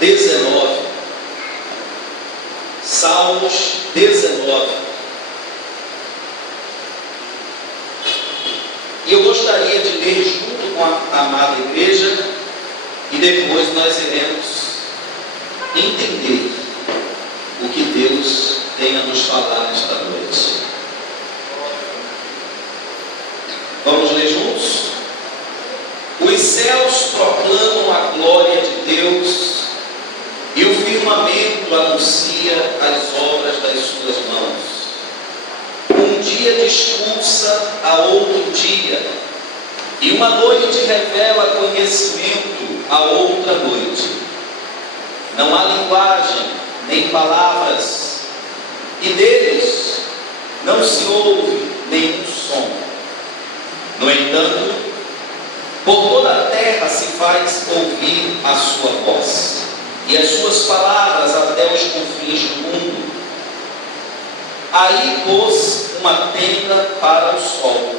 19. Salmos 19. E eu gostaria de ler junto com a amada igreja, e depois nós iremos entender o que Deus tem a nos falar nesta noite. Vamos ler juntos? Os céus proclamam a glória de Deus, e o firmamento anuncia as obras das suas mãos. Um dia discursa a outro dia, e uma noite revela conhecimento a outra noite. Não há linguagem, nem palavras, e deles não se ouve nenhum som. No entanto, por toda a terra se faz ouvir a sua voz, e as suas palavras até os confins do mundo. Aí pôs uma tenda para o sol,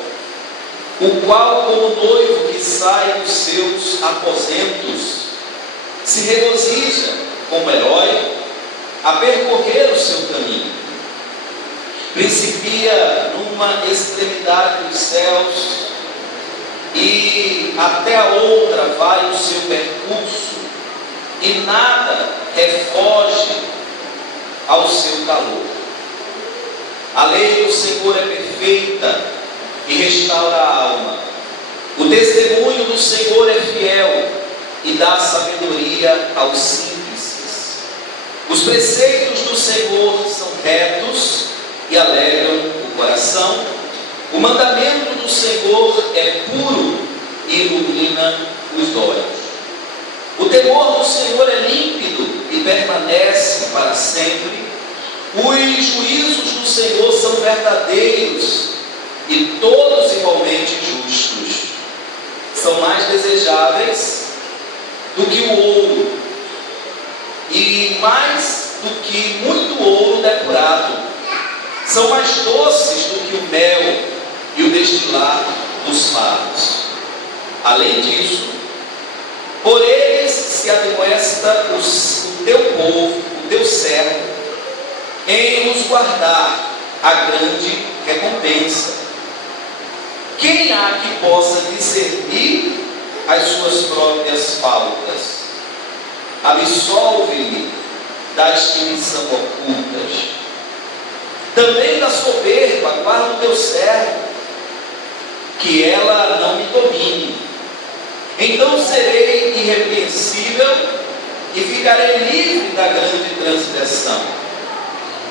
o qual, como noivo que sai dos seus aposentos, se regozija como herói a percorrer o seu caminho. Principia numa extremidade dos céus, e até a outra vai o seu percurso, e nada refoge ao seu calor. A lei do Senhor é perfeita e restaura a alma. O testemunho do Senhor é fiel e dá sabedoria aos simples. Os preceitos do Senhor são retos e alegram o coração. O mandamento do Senhor é puro e ilumina os olhos. O temor do Senhor é límpido e permanece para sempre. Os juízos do Senhor são verdadeiros e todos igualmente justos. São mais desejáveis do que o ouro, e mais do que muito ouro depurado. São mais doces do que o mel e o destilar dos favos. Além disso, por eles se admoesta o teu povo, o teu servo, em os guardar a grande recompensa. Quem há que possa discernir as suas próprias faltas? Absolve-lhe das que lhe são ocultas. Também da soberba guarda o teu servo, que ela não me domine. Então serei irrepreensível e ficarei livre da grande transgressão.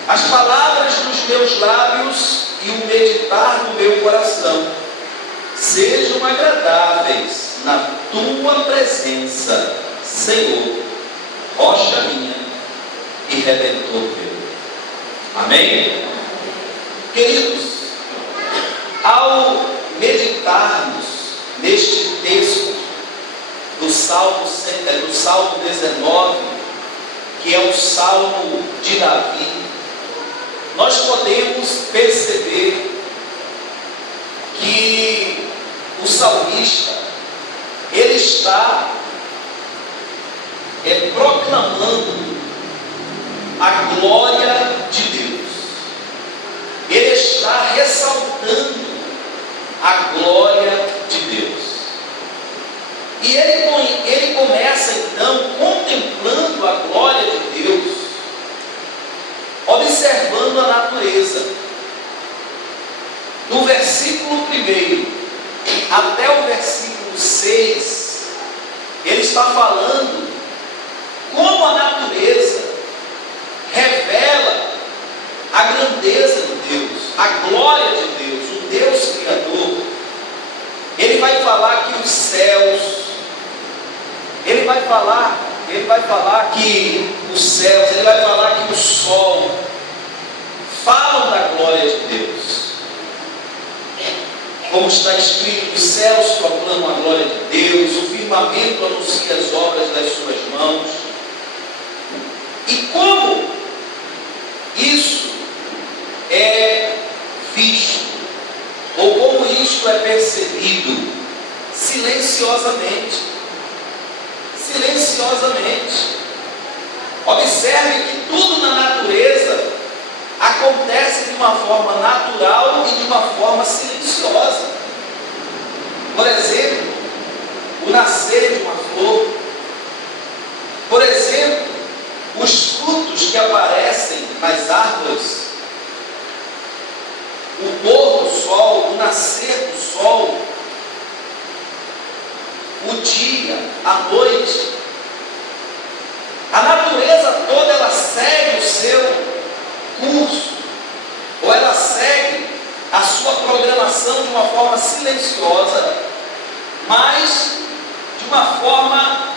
As palavras dos meus lábios e o meditar do meu coração sejam agradáveis na tua presença, Senhor, rocha minha e redentor meu. Amém? Queridos, ao meditarmos neste texto do Salmo 19, que é o Salmo de Davi, nós podemos perceber que o salmista, ele está proclamando a glória de Deus. Ele está ressaltando a glória de Deus. E ele começa então contemplando a glória de Deus, observando a natureza. Do versículo 1 até o versículo 6, ele está falando como a natureza revela a grandeza de Deus, a glória de Deus, o Deus Criador. Ele vai falar que os céus, ele vai falar que os céus, ele vai falar que o sol falam da glória de Deus. Como está escrito, os céus proclamam a glória de Deus, o firmamento anuncia as obras das suas mãos. E como isso é visto, ou como isto é percebido? Silenciosamente. Observe que tudo na natureza acontece de uma forma natural e de uma forma silenciosa. Por exemplo, o nascer de uma flor. Por exemplo, os frutos que aparecem nas árvores. O pôr do sol, o nascer do sol. O dia, a noite. A natureza toda, ela segue o seu curso, ou ela segue a sua programação de uma forma silenciosa, mas de uma forma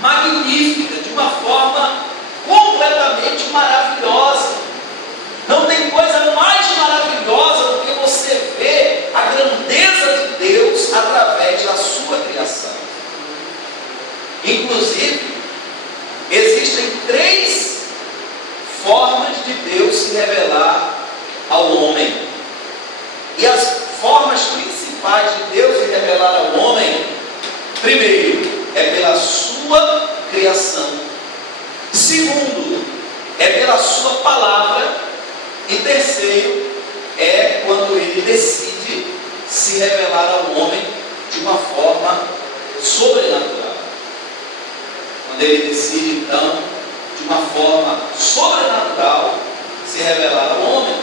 magnífica, de uma forma completamente maravilhosa. Não tem coisa mais maravilhosa do que você ver a grandeza de Deus através da sua criação. Inclusive, existem 3 formas de Deus se revelar ao homem. E as formas principais de Deus se revelar ao homem, primeiro, é pela sua criação. Segundo, é pela sua palavra. E terceiro, é quando ele decide se revelar ao homem de uma forma sobrenatural. Quando ele decide, então, de uma forma sobrenatural, se revelar ao homem.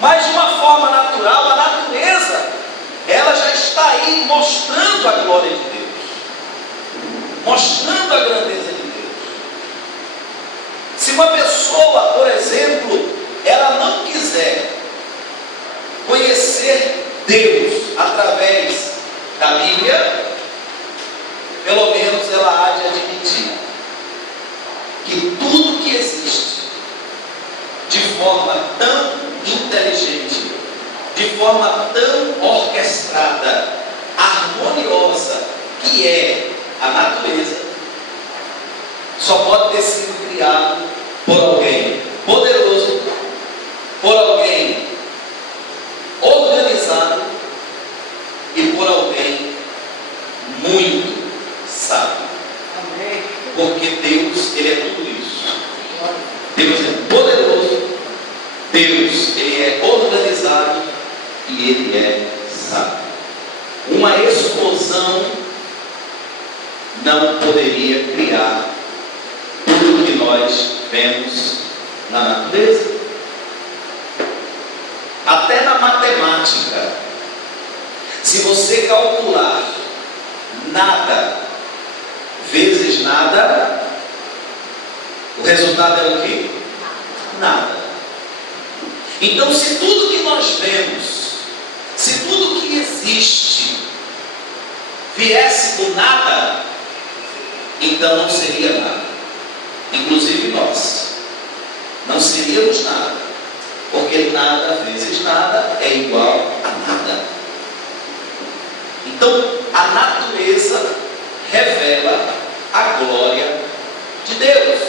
Mas de uma forma natural, a natureza, ela já está aí mostrando a glória de Deus, mostrando a grandeza de Deus. Se uma pessoa, por exemplo, ela não quiser conhecer Deus através da Bíblia, pelo menos ela há de admitir que tudo que existe de forma tão inteligente, de forma tão orquestrada, harmoniosa, que é a natureza, só pode ter sido criado por alguém poderoso, por alguém organizado e por alguém muito sábio. Amém. Porque Deus, ele é tudo isso. Deus é poderoso, Deus, ele é organizado e ele é sábio. Uma explosão não poderia criar tudo que nós vemos na natureza. Até na matemática, se você calcular nada vezes nada, o resultado é o quê? Nada. Então, se tudo que nós vemos, se tudo que existe viesse do nada, então não seria nada. Inclusive nós não seríamos nada, porque nada vezes nada é igual a nada. Então a natureza revela a glória de Deus.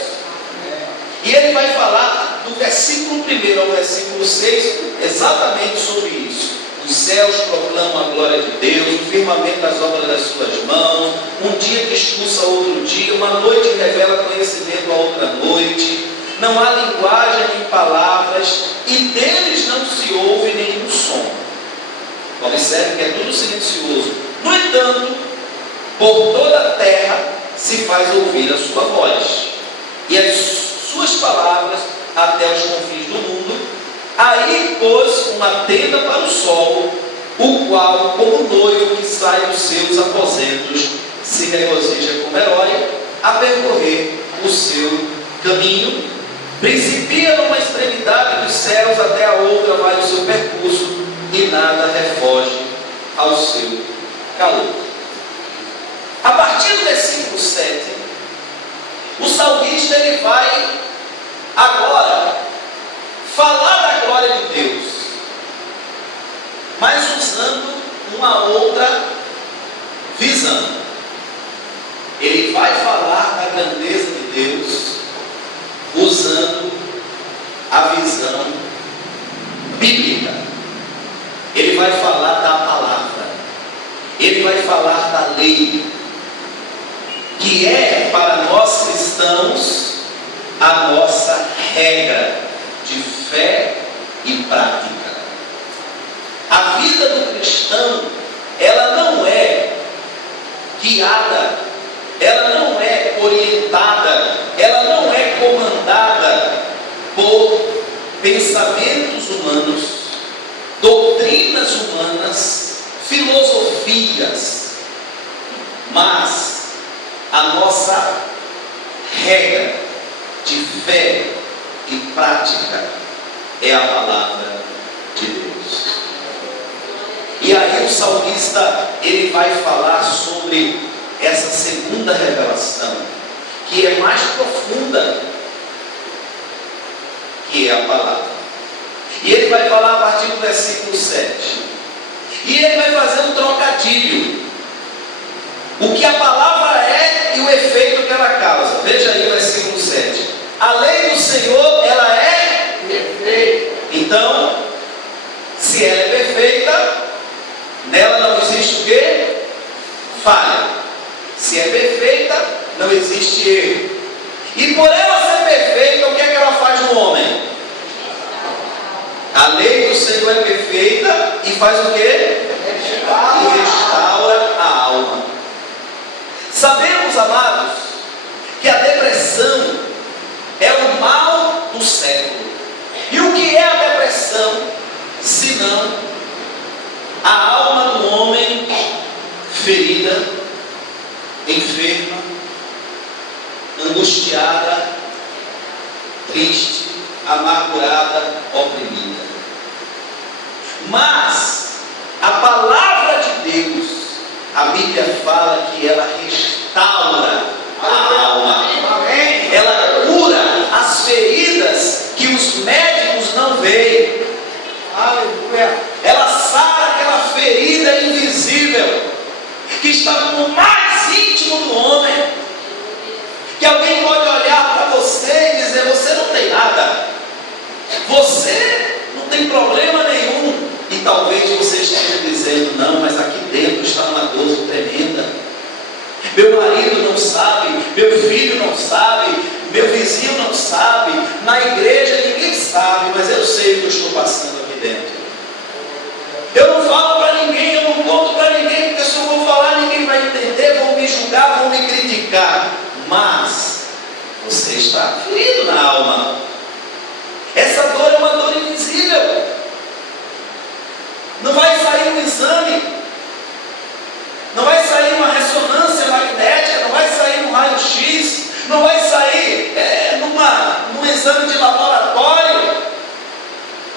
E ele vai falar do versículo 1 ao versículo 6 exatamente sobre isso. Os céus proclamam a glória de Deus, o firmamento as obras das suas mãos, um dia que expulsa outro dia, uma noite revela conhecimento a outra noite, não há linguagem nem palavras, e deles não se ouve nenhum som. Observe que é tudo silencioso. No entanto, por toda a terra se faz ouvir a sua voz, e as suas palavras até os confins do mundo. Aí pôs uma tenda para o sol, o qual, como noivo que sai dos seus aposentos, se regozija como herói a percorrer o seu caminho. Principia numa extremidade dos céus, até a outra vai o seu percurso, e nada refoge ao seu calor. A partir do versículo 7, o salmista ele vai agora falar da glória de Deus, mas usando uma outra visão. Ele vai falar da grandeza de Deus usando a visão bíblica. Ele vai falar da palavra, ele vai falar da lei, que é para nós cristãos cristãos a nossa regra de fé e prática. A vida do cristão, ela não é guiada, ela não é orientada, ela não é comandada por pensamentos humanos, doutrinas humanas, filosofias, mas a nossa regra de fé e prática é a palavra de Deus. E aí o salmista, ele vai falar sobre essa segunda revelação, que é mais profunda, que é a palavra. E ele vai falar a partir do versículo 7. E ele vai fazer um trocadilho. O que a palavra é e o efeito que ela causa. Veja aí o versículo 7. A lei do Senhor, ela é perfeita. Então, se ela é perfeita, nela não existe o quê? Falha. Se é perfeita, não existe erro. E por ela ser perfeita, o que é que ela faz no homem? A lei do Senhor é perfeita e faz o quê? E restaura a alma. Sabemos, amados, que a depressão é o mal do século. E o que é a depressão, senão a alma do homem ferida, enferma, angustiada, triste, amargurada, oprimida. Mas a palavra de Deus, a Bíblia fala que ela restaura a alma. Ela cura as feridas que os médicos não veem. Ela sara aquela ferida invisível que está no mais íntimo do homem, que alguém pode olhar para você e dizer: você não tem nada, você não tem problema nenhum. E talvez você esteja dizendo: não, mas aqui dentro está uma dor tremenda. Meu marido não sabe, meu filho não sabe, meu vizinho não sabe, na igreja ninguém sabe, mas eu sei o que eu estou passando aqui dentro. Eu não falo para ninguém, eu não conto para ninguém, porque se eu vou falar ninguém vai entender, vão me julgar, vão me criticar. Mas você está ferido na alma. Essa dor é uma dor invisível. Não vai sair um exame, não vai sair uma ressonância magnética, não vai sair um raio-x, não vai sair num exame de laboratório.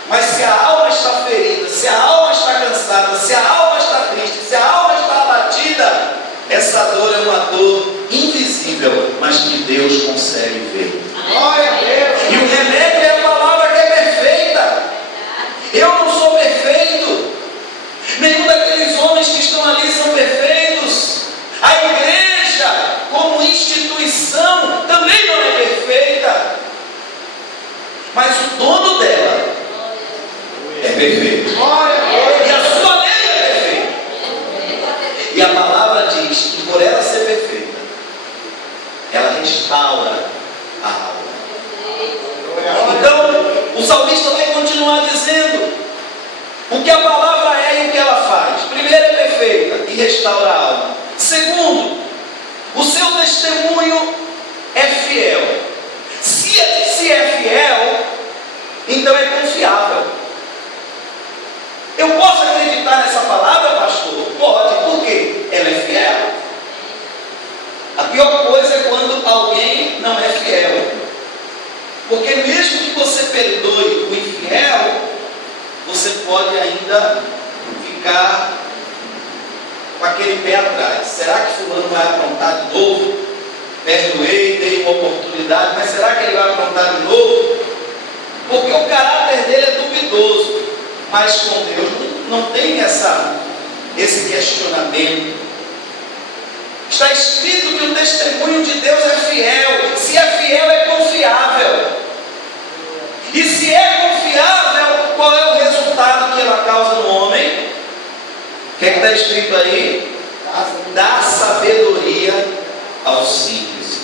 Mas se a alma está ferida, se a alma está cansada, se a alma está triste, se a alma está abatida, essa dor é uma dor invisível, mas que Deus consegue ver. Glória a Deus. E o remédio é a palavra que é perfeita. Eu não sou perfeito, nenhum daqueles homens que estão ali são perfeitos. A igreja, como instituição, também não é perfeita, mas o dono dela é perfeito. E a sua lei é perfeita. E a palavra diz que por ela ser perfeita, ela restaura a alma. Então, o salmista vai continuar dizendo o que a palavra é e o que ela faz. Primeiro, é perfeita e restaura a alma. Segundo, o seu testemunho é fiel. Se é fiel, então é confiável. Eu posso acreditar nessa palavra, pastor? Pode. Por quê? Ela é fiel. A pior coisa é quando alguém não é fiel. Porque mesmo que você perdoe o infiel, você pode ainda ficar com aquele pé atrás. Será que fulano vai aprontar de novo? Perdoei, dei uma oportunidade, mas será que ele vai aprontar de novo? Porque o caráter dele é duvidoso. Mas com Deus não tem esse questionamento. Está escrito que o testemunho de Deus é fiel. Se é fiel, é confiável. E se é confiável, qual é o resultado que ela causa no homem? O que é que está escrito aí? Dá sabedoria aos simples.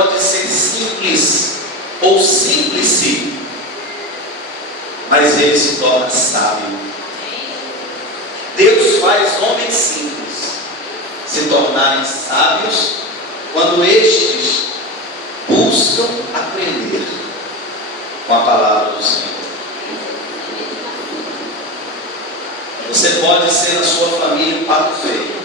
pode ser simples ou símplice, mas ele se torna sábio. Deus faz homens simples se tornarem sábios quando estes buscam aprender com a palavra do Senhor. Você pode ser na sua família um pato feio.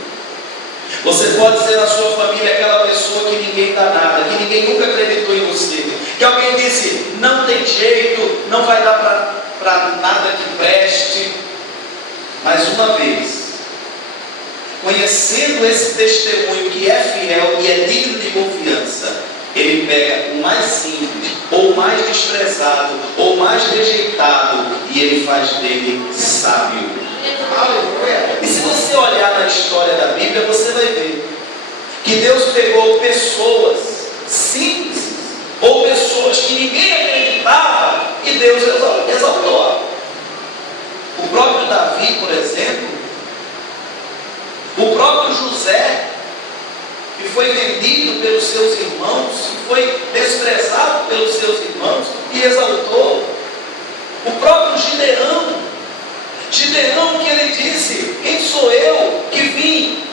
Você pode ser na sua família aquela pessoa que ninguém dá nada, que ninguém nunca acreditou em você, que alguém disse, não tem jeito, não vai dar para nada que preste. Mas uma vez, conhecendo esse testemunho que é fiel e é digno de confiança, ele pega o mais simples, ou o mais desprezado, ou o mais rejeitado, e ele faz dele sábio. E se você olhar na história da Bíblia, você vai ver que Deus pegou pessoas simples, ou pessoas que ninguém acreditava, e Deus exaltou. O próprio Davi, por exemplo, o próprio José, que foi vendido pelos seus irmãos, que foi desprezado pelos seus irmãos, e exaltou. O próprio Gideão, que ele disse, quem sou eu que vim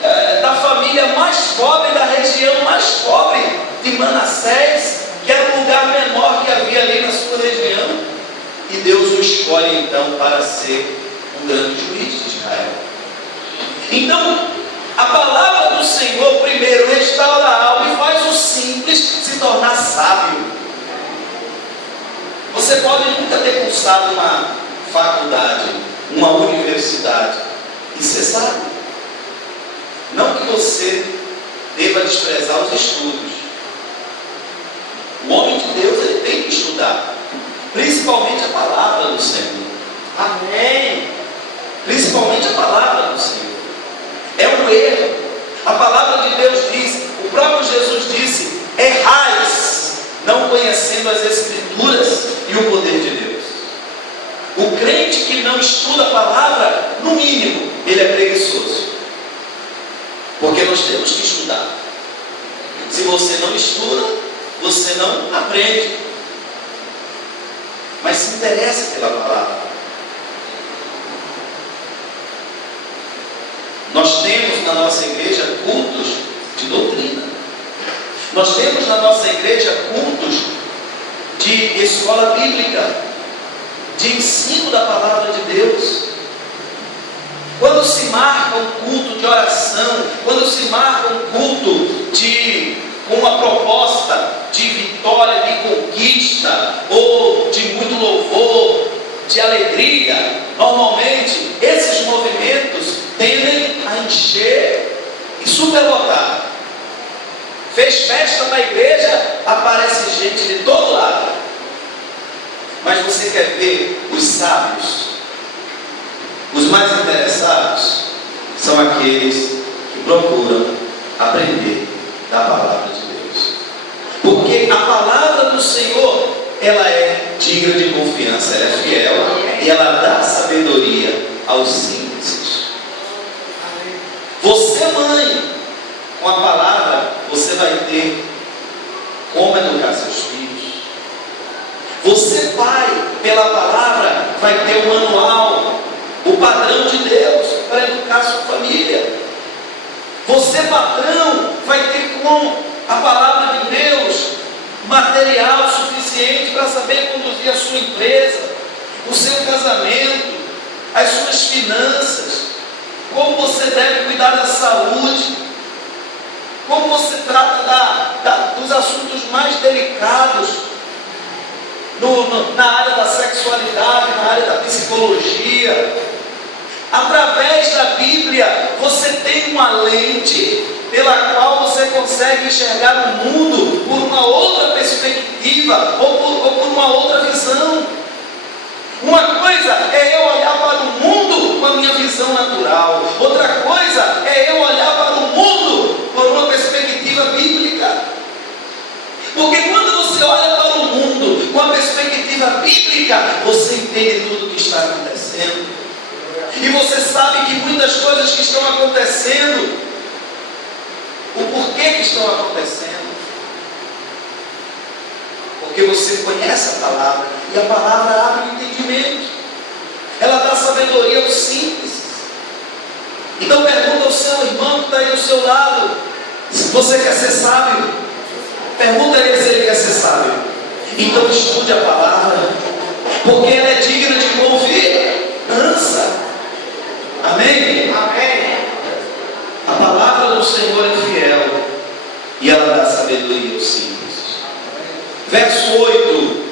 da família mais pobre, da região mais pobre de Manassés, que era o lugar menor que havia ali na sua região, e Deus o escolhe então para ser um grande juiz de Israel. Então, a palavra do Senhor primeiro restaura a alma e faz o simples se tornar sábio. Você pode nunca ter cursado uma faculdade, uma universidade, e ser sábio. Não que você deva desprezar os estudos. O homem de Deus, ele tem que estudar, principalmente a palavra do Senhor. Amém. Principalmente a palavra do Senhor. É um erro. A palavra de Deus diz, o próprio Jesus disse, errais, não conhecendo as Escrituras e o poder de Deus. O crente que não estuda a palavra, no mínimo, ele é preguiçoso. Porque nós temos que estudar. Se você não estuda, você não aprende. Mas se interessa pela palavra. Nós temos na nossa igreja cultos de doutrina. Nós temos na nossa igreja cultos de escola bíblica, de ensino da palavra de Deus. Quando se marca um culto de oração, quando se marca um culto com uma proposta de vitória, de conquista, ou de muito louvor, de alegria, normalmente esses movimentos tendem a encher e superlotar. Fez festa na igreja, aparece gente de todo lado. Mas você quer ver os sábios? Os mais interessados são aqueles que procuram aprender da palavra de Deus. Porque a palavra do Senhor, ela é digna de confiança, ela é fiel e ela dá sabedoria aos simples. Você, mãe, com a palavra, você vai ter como educar seus filhos. Você, pai, pela palavra, vai ter o manual, o padrão de Deus para educar sua família. Você, patrão, vai ter com a palavra de Deus material suficiente para saber conduzir a sua empresa, o seu casamento, as suas finanças, como você deve cuidar da saúde, como você trata dos assuntos mais delicados na área da sexualidade, na área da psicologia. Através da Bíblia você tem uma lente pela qual você consegue enxergar o mundo por uma outra perspectiva ou por uma outra visão. Uma coisa é eu olhar para o mundo com a minha visão natural, outra coisa é eu olhar para o mundo por uma perspectiva bíblica. Porque quando você olha para o mundo com a perspectiva bíblica, você entende tudo o que está acontecendo. E você sabe que muitas coisas que estão acontecendo, o porquê que estão acontecendo. Porque você conhece a palavra, e a palavra abre o entendimento, ela dá sabedoria aos simples. Então pergunta ao seu irmão que está aí do seu lado, se você quer ser sábio. Pergunta a ele se ele quer ser sábio. Então estude a palavra, porque ela é digna de confiança. Amém? Amém. A palavra do Senhor é fiel e ela dá sabedoria aos simples. Verso 8: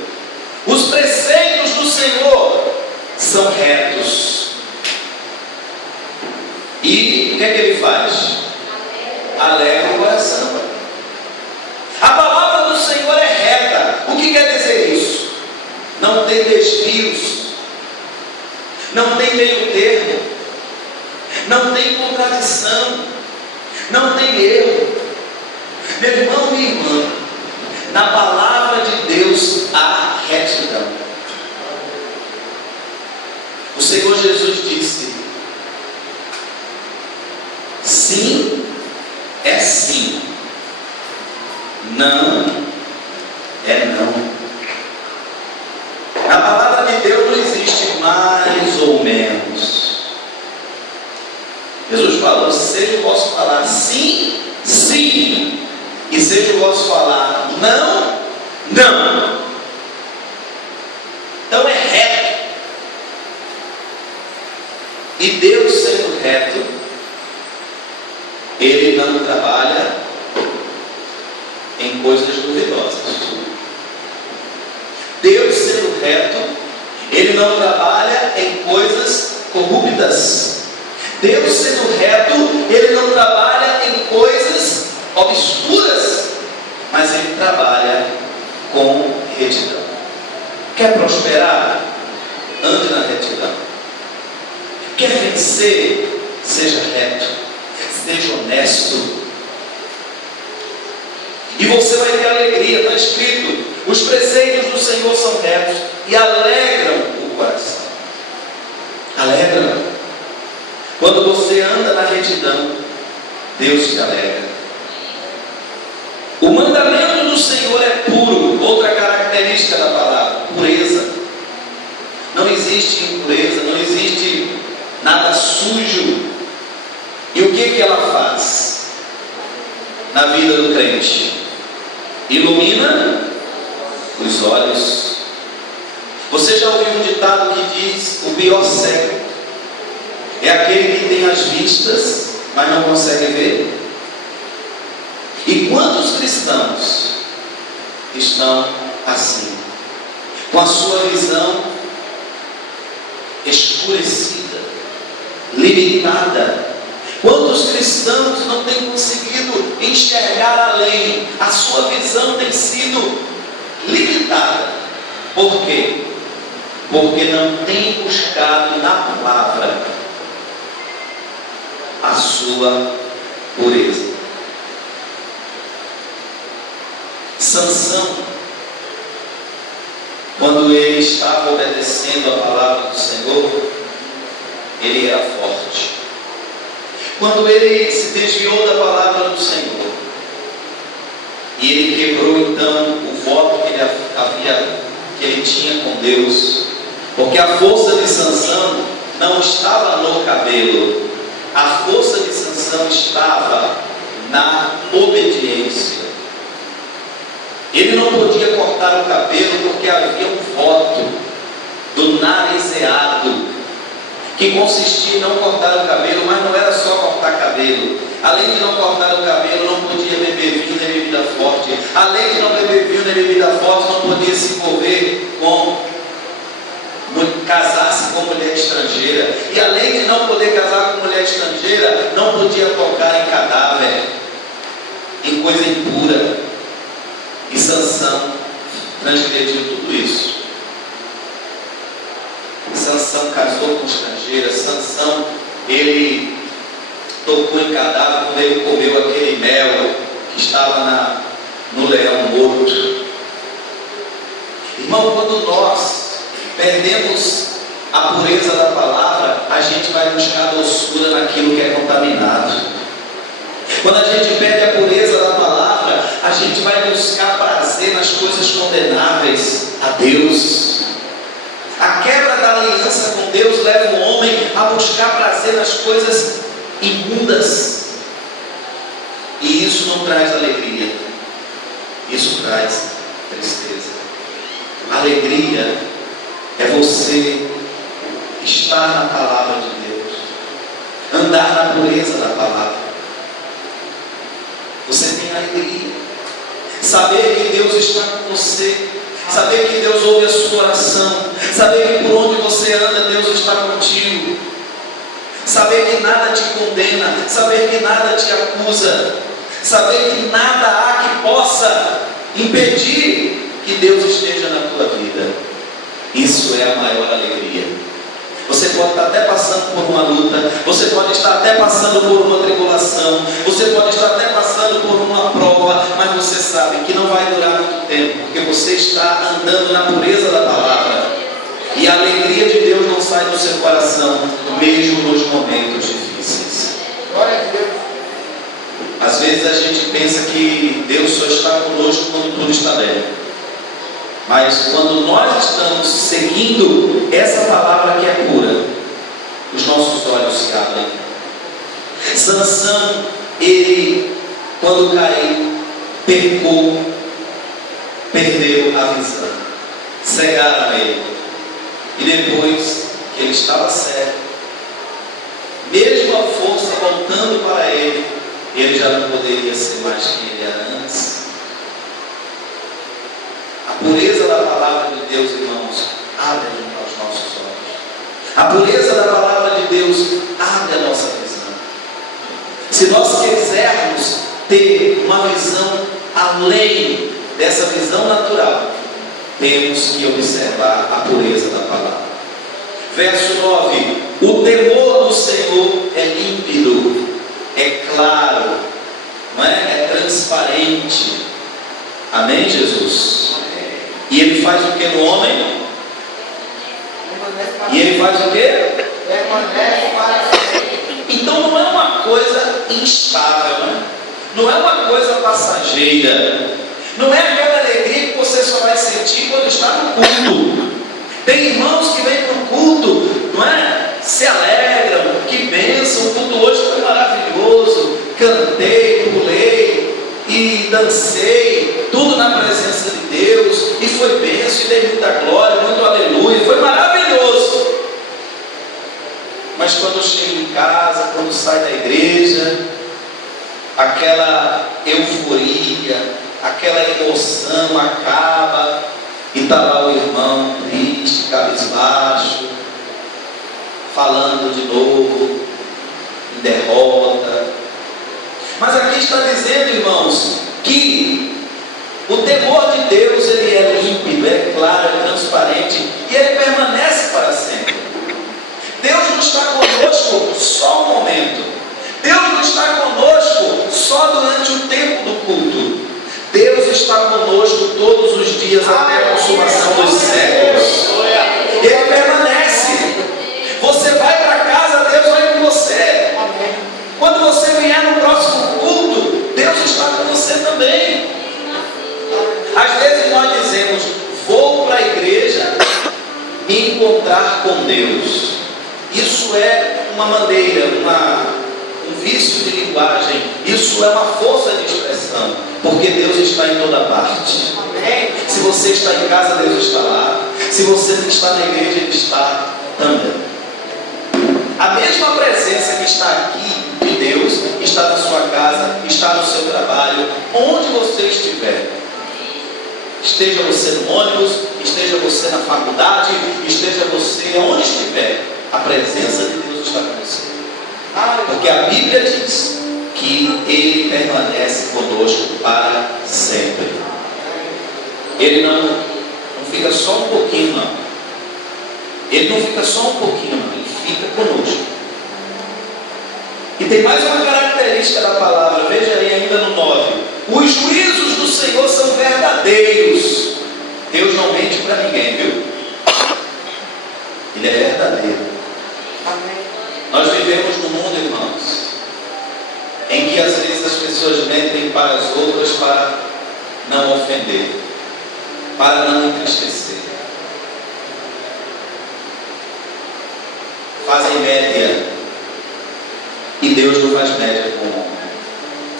os preceitos do Senhor são retos. E o que é que ele faz? Alegra o coração. A palavra do Senhor é reta. O que quer dizer isso? Não tem desvios, não tem meio termo, não tem contradição, não tem erro. Meu irmão, minha irmã, na palavra de Deus há retidão. O Senhor Jesus disse: sim é sim, não é não. Na palavra de Deus não existe mais ou menos. Jesus falou: seja o vosso falar sim, sim, e seja o vosso falar não, não. Então é reto. E Deus, sendo reto, Ele não trabalha em coisas duvidosas. Deus, sendo reto, Ele não trabalha em coisas corruptas. Deus, sendo reto, Ele não trabalha em coisas obscuras, mas Ele trabalha com retidão. Quer prosperar? Ande na retidão. Quer vencer? Seja reto, seja honesto, e você vai ter alegria. Está escrito: os preceitos do Senhor são retos e alegram o coração. Alegram. Quando você anda na retidão, Deus te alegra. O mandamento do Senhor é puro. Outra característica da palavra: pureza. Não existe impureza, não existe nada sujo. E o que ela faz na vida do crente? Ilumina os olhos. Você já ouviu um ditado que diz: o pior cego é aquele que tem as vistas, mas não consegue ver? E quantos cristãos estão assim, com a sua visão escurecida, limitada? Quantos cristãos não têm conseguido enxergar além? A sua visão tem sido limitada. Por quê? Porque não tem buscado na palavra a sua pureza. Sansão, quando ele estava obedecendo a palavra do Senhor, ele era forte. Quando ele se desviou da palavra do Senhor, e ele quebrou então o voto que ele tinha com Deus, porque a força de Sansão não estava no cabelo, a força de Sansão estava na obediência. Ele não podia cortar o cabelo porque havia um voto do narizeado, que consistia em não cortar o cabelo, mas não era só cortar cabelo. Além de não cortar o cabelo, não podia beber vinho nem bebida forte. Além de não beber vinho nem bebida forte, não podia se envolver casar-se com mulher estrangeira. E além de não poder casar com mulher estrangeira, não podia tocar em cadáver, em coisa impura. E Sansão transgrediu tudo isso. Sansão casou com estrangeira. Sansão, ele tocou em cadáver quando ele comeu aquele mel que estava no leão morto. Irmão, quando nós perdemos a pureza da palavra, a gente vai buscar doçura naquilo que é contaminado. Quando a gente perde a pureza da palavra, a a gente vai buscar prazer nas coisas condenáveis a Deus. A quebra da aliança com Deus leva o homem a buscar prazer nas coisas imundas. E isso não traz alegria. Isso traz tristeza. Alegria é você estar na palavra de Deus, andar na pureza da palavra. Você tem alegria, saber que Deus está com você, saber que Deus ouve a sua oração, saber que por onde você anda Deus está contigo, saber que nada te condena, saber que nada te acusa, saber que nada há que possa impedir que Deus esteja na tua vida. Isso é a maior alegria. Você pode estar até passando por uma luta, você pode estar até passando por uma tribulação, você pode estar até passando por uma prova, mas você sabe que não vai durar muito tempo, porque você está andando na pureza da palavra, e a alegria de Deus não sai do seu coração, mesmo nos momentos difíceis. Glória a Deus. Às vezes a gente pensa que Deus só está conosco quando tudo está bem. Mas quando nós estamos seguindo essa palavra que é pura, os nossos olhos se abrem. Sansão, ele, quando caiu, pecou, perdeu a visão, cegaram ele. E depois que ele estava cego, mesmo a força voltando para ele, ele já não poderia ser mais quem ele era antes. A pureza da palavra de Deus, irmãos, abre os nossos olhos. A pureza da palavra de Deus abre a nossa visão. Se nós quisermos ter uma visão além dessa visão natural, temos que observar a pureza da palavra. Verso 9: o temor do Senhor é límpido, é claro, não é? É transparente. Amém, Jesus? E ele faz o que no homem? E ele faz o que? Então não é uma coisa instável, né? Não é uma coisa passageira. Não é aquela alegria que você só vai sentir quando está no culto. Tem irmãos que vêm para o culto, não é? Se alegram, que bênção, o culto hoje foi maravilhoso. Cantei, pulei e dancei, tudo na presença de Deus, e foi bênção, e dei muita glória, muito aleluia, foi maravilhoso. Mas quando chega em casa, quando sai da igreja, aquela euforia, aquela emoção acaba, e está lá o irmão triste, cabisbaixo, falando de novo, em derrota. Mas aqui está dizendo, irmãos, que o temor de Deus, ele é límpido, é claro, é transparente, e ele permanece para sempre. Deus não está conosco só um momento. Deus não está conosco só durante o tempo do culto. Deus está conosco todos os dias até a consumação dos séculos. Ele permanece. Você vai para casa, Deus vai com você. Quando você vier no próximo culto, Deus está com você também. Às vezes nós dizemos: vou para a igreja me encontrar com Deus. Isso é uma maneira, um vício de linguagem. Isso é uma força de expressão, porque Deus está em toda parte. Se você está em casa, Deus está lá. Se você está na igreja, Ele está também. A mesma presença que está aqui de Deus está na sua casa, está no seu trabalho, onde você estiver. Esteja você no ônibus, esteja você na faculdade, esteja você onde estiver, a presença de Deus está com você. Porque a Bíblia diz que Ele permanece conosco para sempre. Ele não fica só um pouquinho, não. Ele não fica só um pouquinho, não. Ele fica conosco. E tem mais uma característica da palavra, veja aí ainda no 9: os juízos do Senhor são verdadeiros. Deus não mente para ninguém, viu? Ele é verdadeiro. Amém. Nós vivemos num mundo, irmãos, em que às vezes as pessoas mentem para as outras para não ofender, para não entristecer. Fazem média, e Deus não faz média com o homem.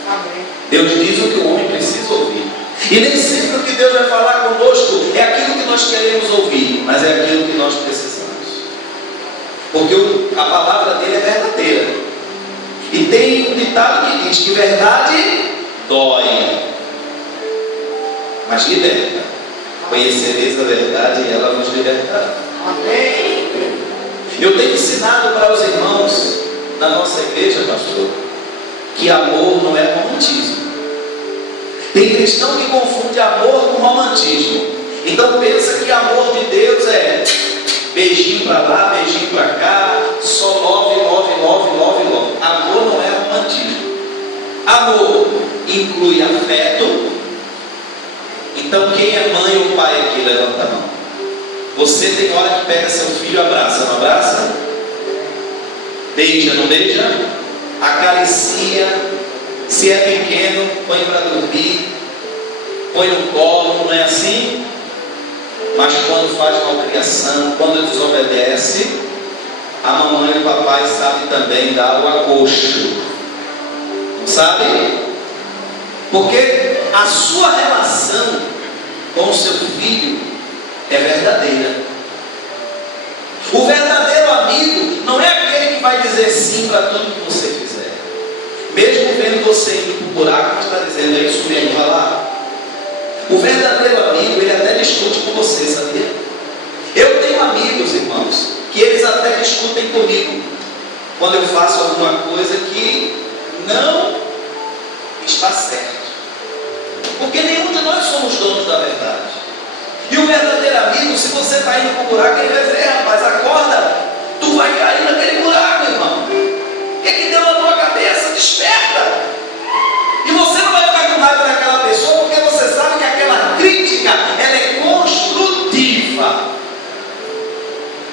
Amém. Deus diz o que o homem precisa ouvir. E nem sempre o que Deus vai falar conosco é aquilo que nós queremos ouvir, mas é aquilo que nós precisamos. Porque a palavra dele é verdadeira. E tem um ditado que diz que verdade dói, mas liberta. Conhecereis a verdade e ela nos libertará. Amém. Eu tenho ensinado para os irmãos da nossa igreja, pastor, que amor não é romantismo. Tem cristão que confunde amor com romantismo. Então pensa que amor de Deus é beijinho para lá, beijinho para cá, só love. Amor não é romantismo. Amor inclui afeto. Então quem é mãe ou pai aqui? Levanta a mão. Você tem hora que pega seu filho, abraça, não abraça? Beija, não beija? Acaricia. Se é pequeno, põe para dormir, põe no colo, não é assim? Mas quando faz malcriação, quando desobedece, a mamãe e o papai sabem também dar o acocho. Não sabe? Porque a sua relação com o seu filho é verdadeira. O verdadeiro amigo não é aquele que vai dizer sim para tudo que você fizer. Mesmo vendo você indo para o buraco, está dizendo, é isso mesmo, vai lá. O verdadeiro amigo, ele até discute com você, sabia? Eu tenho amigos, irmãos, que eles até discutem comigo quando eu faço alguma coisa que não está certo. Porque nenhum de nós somos donos da verdade. E o verdadeiro amigo, se você está indo para o buraco, ele vai dizer, rapaz, acorda, tu vai cair naquele buraco, irmão. O que é que deu na tua cabeça? Desperta! E você não vai ficar com raiva daquela pessoa, porque você sabe que aquela crítica, ela é construtiva.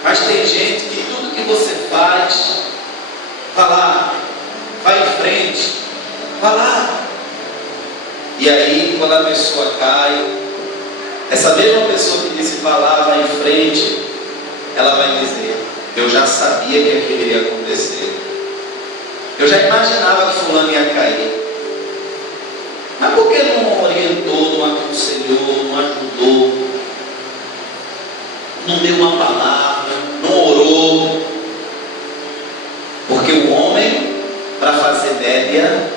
Mas tem gente que tudo que você faz, vai lá, vai em frente, vai lá. E aí, quando a pessoa cai, essa mesma pessoa que disse vai lá, vai em frente, ela vai dizer, eu já sabia que aquilo iria acontecer. Eu já imaginava que fulano ia cair. Mas por que não orientou, não aconselhou, não ajudou? Não deu uma palavra, não orou? Porque o homem, para fazer média,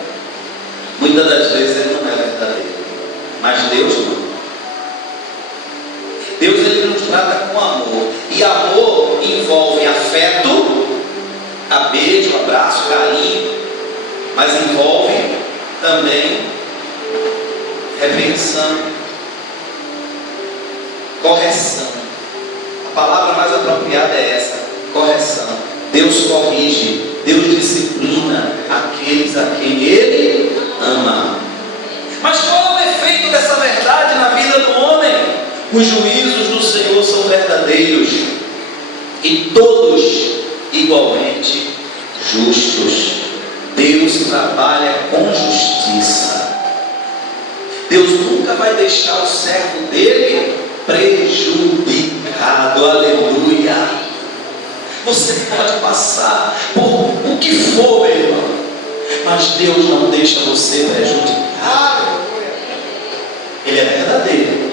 muitas das vezes ele não é verdadeiro. Mas Deus não. Deus ele nos trata com amor. E amor envolve afeto, beijo, abraço, carinho, mas envolve também repreensão, correção. A palavra mais apropriada é essa, correção. Deus corrige, Deus disciplina aqueles a quem Ele ama. Mas qual é o efeito dessa verdade na vida do homem? Os juízos do Senhor são verdadeiros e todos igualmente justos. Deus trabalha com justiça. Deus nunca vai deixar o servo dele prejudicado. Aleluia. Você pode passar por o que for, meu irmão, mas Deus não deixa você prejudicado. Ele é verdadeiro.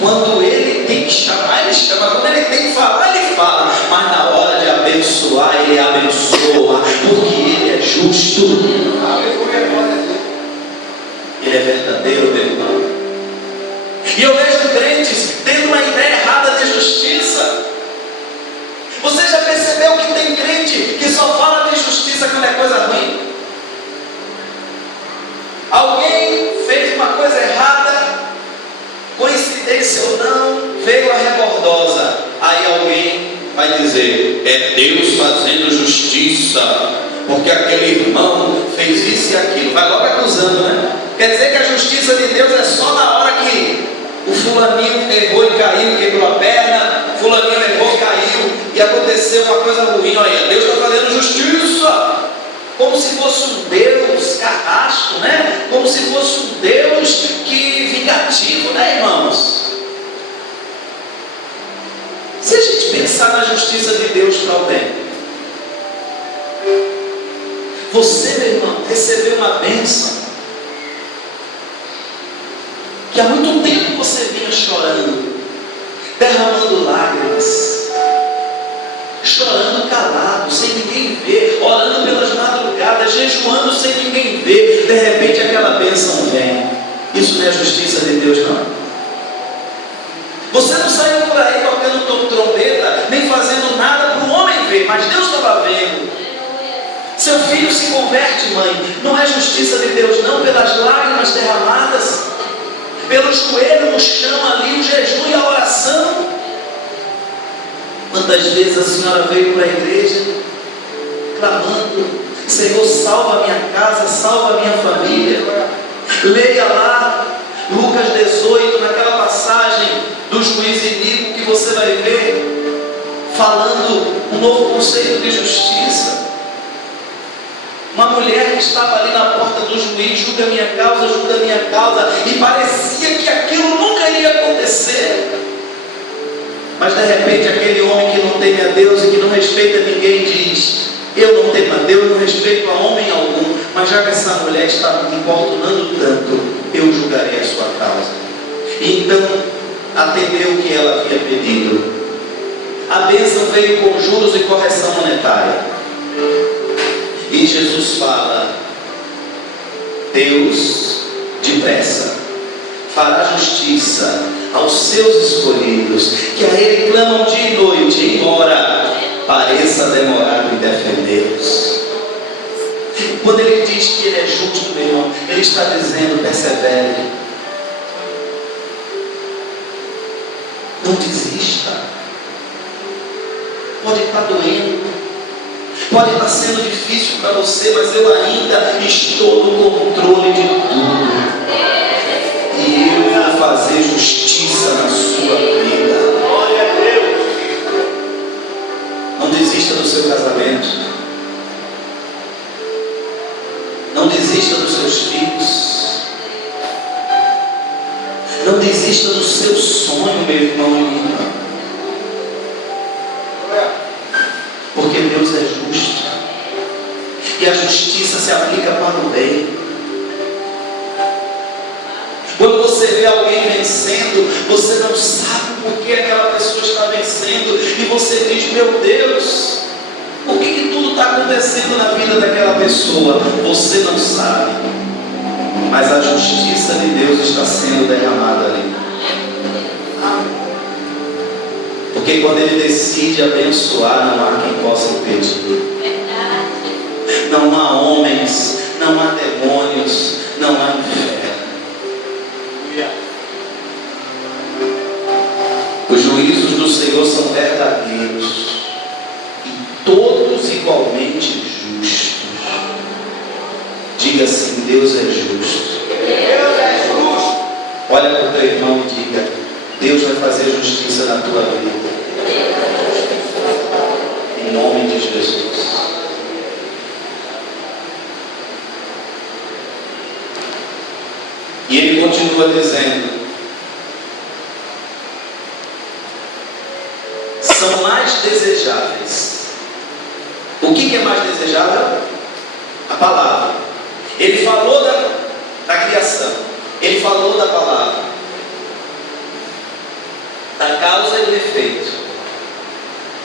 Quando ele tem que chamar, ele chama. Quando ele tem que falar, ele fala. Mas na hora de abençoar, ele abençoa, porque ele é justo. Ele é verdadeiro, meu irmão. E eu vejo crentes tendo uma ideia errada de justiça. Você já percebeu que tem crente que só fala de justiça quando é coisa ruim? Alguém fez uma coisa errada, coincidência ou não, veio a rebordosa. Aí alguém vai dizer, é Deus fazendo justiça, porque aquele irmão fez isso e aquilo. Vai logo acusando, né? Quer dizer que a justiça de Deus é só na hora que o fulaninho errou e caiu, quebrou a perna, fulaninho errou, caiu e aconteceu uma coisa ruim. Olha, Deus está fazendo justiça, como se fosse um Deus carrasco, né? Como se fosse um Deus que vingativo, né, irmãos? Se a gente pensar na justiça de Deus para alguém, você, meu irmão, recebeu uma bênção que há muito tempo você vinha chorando, derramando lágrimas, chorando calado, sem ninguém ver, orando pelas madrugadas, jejuando sem ninguém ver. De repente aquela bênção vem. Isso não é justiça de Deus, não. Você não saiu por aí tocando trombeta, nem fazendo nada para o homem ver, mas Deus estava vendo. Seu filho se converte, mãe. Não é justiça de Deus, não, pelas lágrimas derramadas, pelo joelho no chão ali, o jejum e a oração. Quantas vezes a senhora veio para a igreja clamando: Senhor, salva a minha casa, salva a minha família. Leia lá Lucas 18, naquela passagem do juiz iníquo, que você vai ver falando um novo conceito de justiça. Uma mulher que estava ali na porta do juiz: julga minha causa, e parecia que aquilo nunca iria acontecer. Mas de repente aquele homem que não teme a Deus e que não respeita ninguém diz: eu não temo a Deus, não respeito a homem algum, mas já que essa mulher está me importunando tanto, eu julgarei a sua causa. E então atendeu o que ela havia pedido. A bênção veio com juros e correção monetária. E Jesus fala: Deus depressa fará justiça aos seus escolhidos, que a Ele clamam dia e noite, embora pareça demorado em defendê-los. Quando Ele diz que Ele é justo, meu irmão, Ele está dizendo: persevere, não desista. Pode estar doendo, pode estar sendo difícil para você, mas eu ainda estou no controle de tudo. E eu vou fazer justiça na sua vida. Glória a Deus. Não desista do seu casamento. Não desista dos seus filhos. Não desista do seu sonho, meu irmão e minha irmã. Porque Deus é justo. E a justiça se aplica para o bem. Quando você vê alguém vencendo, você não sabe por que aquela pessoa está vencendo, e você diz: meu Deus, por que tudo está acontecendo na vida daquela pessoa? Você não sabe, mas a justiça de Deus está sendo derramada ali. Porque quando Ele decide abençoar, não há quem possa impedir. Não há homens, não há demônios, não há inferno. Os juízos do Senhor são verdadeiros e todos igualmente justos. Diga assim: Deus é justo. Deus é justo. Olha para o teu irmão e diga: Deus vai fazer justiça na tua vida. Em nome de Jesus. E ele continua dizendo: são mais desejáveis. O que é mais desejável? A palavra. Ele falou da criação, ele falou da palavra, da causa e do efeito,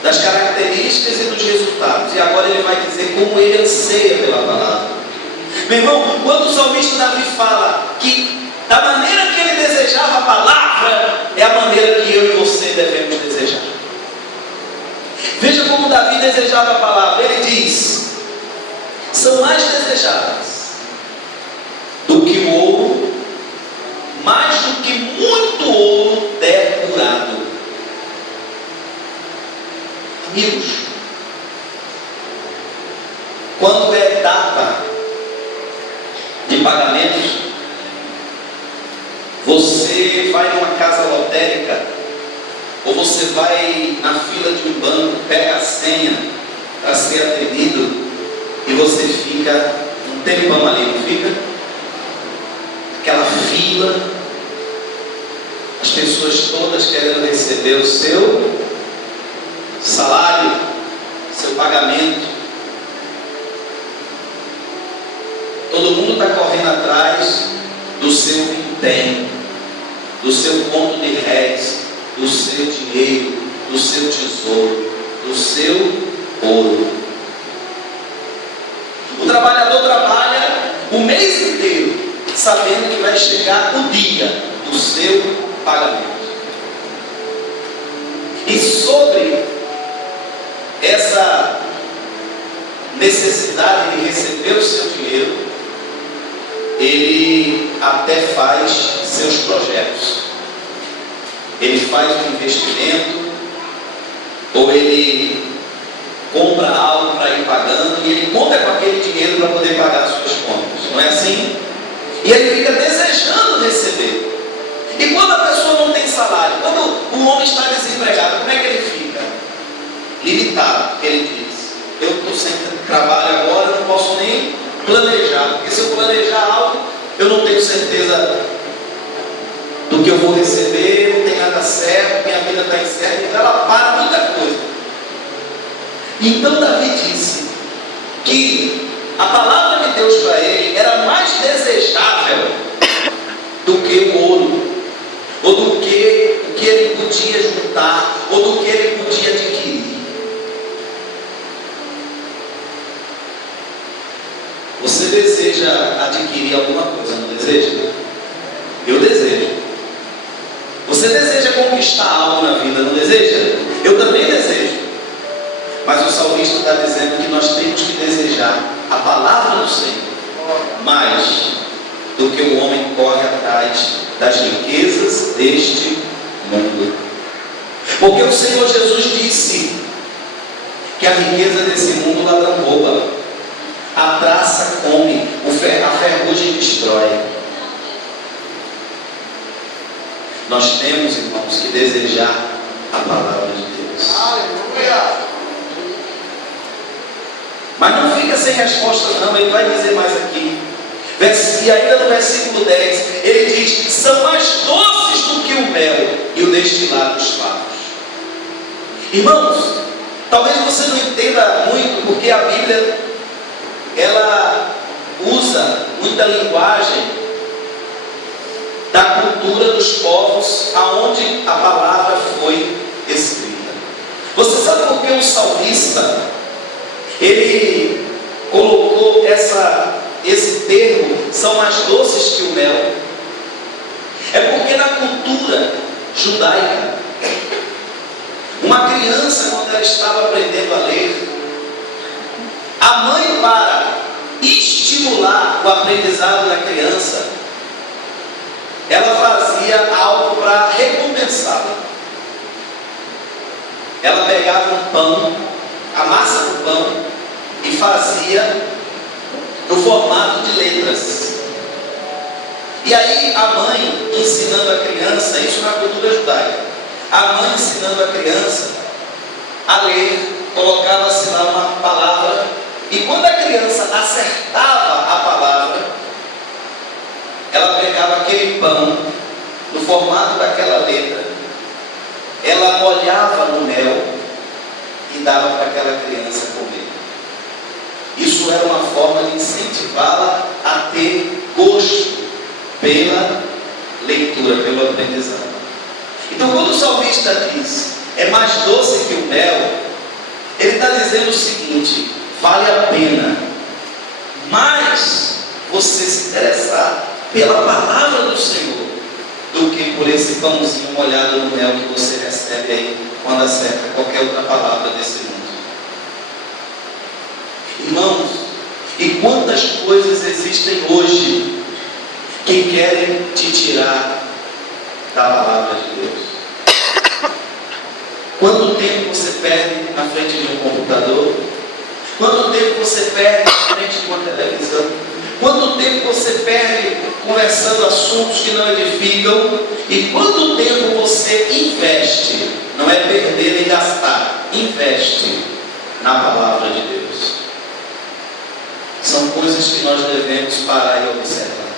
das características e dos resultados. E agora ele vai dizer como ele anseia pela palavra. Meu irmão, quando o salmista Davi fala que da maneira que ele desejava a palavra, é a maneira que eu e você devemos desejar. Veja como Davi desejava a palavra. Ele diz: são mais desejáveis do que o ouro, mais do que muito ouro depurado. Amigos, quando é data de pagamentos, você vai numa casa lotérica, ou você vai na fila de um banco, pega a senha para ser atendido, e você fica um tempão ali, não fica? Aquela fila, as pessoas todas querendo receber o seu salário, seu pagamento. Todo mundo está correndo atrás do seu vintém, do seu conto de réis, do seu dinheiro, do seu tesouro, do seu ouro. O trabalhador trabalha o mês inteiro, sabendo que vai chegar o dia do seu pagamento. E sobre essa necessidade de receber o seu dinheiro, ele até faz seus projetos. Ele faz um investimento, ou ele compra algo para ir pagando, e ele conta com aquele dinheiro para poder pagar as suas contas. Não é assim? E ele fica desejando receber. E quando a pessoa não tem salário, quando o homem está desempregado, como é que ele fica? Limitado, ele diz: eu estou sem trabalho agora, não posso nem planejar, porque se eu planejar algo, eu não tenho certeza do que eu vou receber, não tem nada certo, minha vida está incerta, então ela para muita coisa. Então Davi disse que a palavra de Deus para ele era mais desejável do que o ouro, ou do que o que ele podia juntar, ou do que ele podia adquirir. Você deseja adquirir alguma coisa, não deseja? Eu desejo. Você deseja conquistar algo na vida, não deseja? Eu também desejo. Mas o salmista está dizendo que nós temos que desejar a palavra do Senhor mais do que o homem corre atrás das riquezas deste mundo. Porque o Senhor Jesus disse que a riqueza desse mundo o ladrão rouba, a traça come, a ferrugem destrói. Nós temos, irmãos, que desejar a palavra de Deus. Aleluia! Mas não fica sem resposta não, ele vai dizer mais aqui. E ainda no versículo 10, ele diz: são mais doces do que o mel e o destilado dos favos. Irmãos, talvez você não entenda muito, porque a Bíblia, ela usa muita linguagem da cultura dos povos aonde a palavra foi escrita. Você sabe por que o salmista ele colocou esse termo, são mais doces que o mel? É porque na cultura judaica, uma criança, quando ela estava aprendendo a ler, a mãe, para estimular o aprendizado da criança, ela fazia algo para recompensá-la. Ela pegava um pão, a massa do pão, e fazia no formato de letras. E aí a mãe ensinando a criança, isso na cultura judaica, a mãe ensinando a criança a ler, colocava-se lá uma palavra, e quando a criança acertava a palavra, ela pegava aquele pão no formato daquela letra, ela molhava no mel e dava para aquela criança comer. Isso era uma forma de incentivá-la a ter gosto pela leitura, pelo aprendizado. Então, quando o salmista diz é mais doce que o mel, ele está dizendo o seguinte: vale a pena mais você se interessar pela palavra do Senhor do que por esse pãozinho molhado no mel que você recebe aí quando acerta qualquer outra palavra desse mundo. Irmãos, e quantas coisas existem hoje que querem te tirar da palavra de Deus? Quanto tempo você perde na frente de um computador? Quanto tempo você perde na frente de uma televisão? Quanto tempo você perde conversando assuntos que não edificam? E quanto tempo você investe, não é perder nem gastar, investe na palavra de Deus? São coisas que nós devemos parar e observar.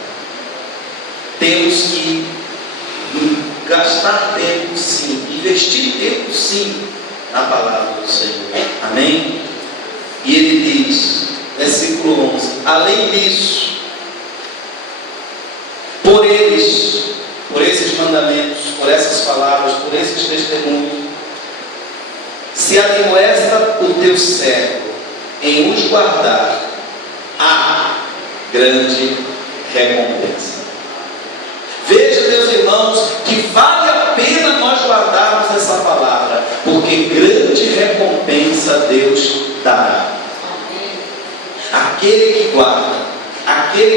Temos que gastar tempo sim, investir tempo sim na palavra do Senhor. Amém? E ele diz, versículo 11: além disso, por esses mandamentos, por essas palavras, por esses testemunhos, se admoesta o teu servo em os guardar, há grande recompensa. Veja, meus irmãos, que vale a pena nós guardarmos essa palavra, porque grande recompensa Deus dará. Aquele que guarda, aquele